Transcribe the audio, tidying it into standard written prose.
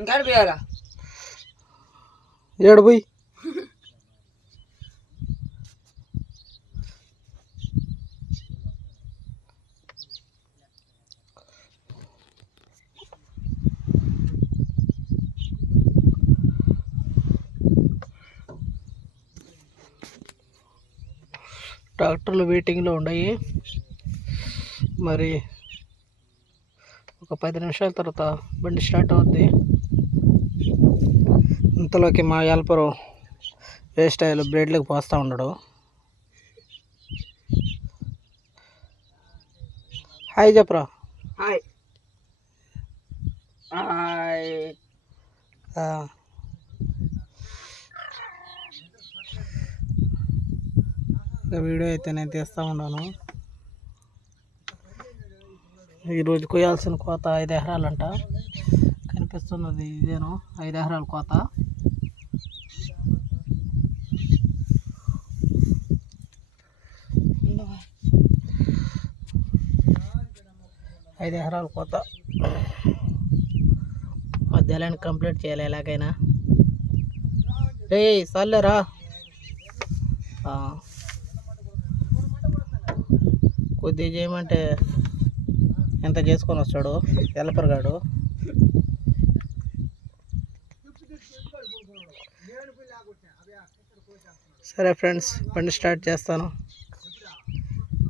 ఇంకా పోయాలా ఏడు పోయి ట్రాక్టర్లు వెయిటింగ్లో ఉన్నాయి. మరి ఒక 10 నిమిషాల తర్వాత బండి స్టార్ట్ అవుద్ది. ఇంతలోకి మా హెల్పరు వేస్ట్ ఆయిల్ బ్లేడ్లకు పోస్తూ ఉండడు. హాయ్ చెప్పరా. Hi hi. వీడియో అయితే నేను తీస్తూ ఉన్నాను. ఈరోజు కొయ్యాల్సిన కోత 5 ఎకరాలంట. కనిపిస్తున్నది ఇదేను, 5 ఎకరాల కోత. కోత మధ్యాహ్నానికి కంప్లీట్ చేయాలి ఎలాగైనా. రే సాలేరా, కొద్దిగా చేయమంటే ఎంత చేసుకొని వస్తాడు హెల్పర్ గాడు. సరే ఫ్రెండ్స్, బండి స్టార్ట్ చేస్తాను.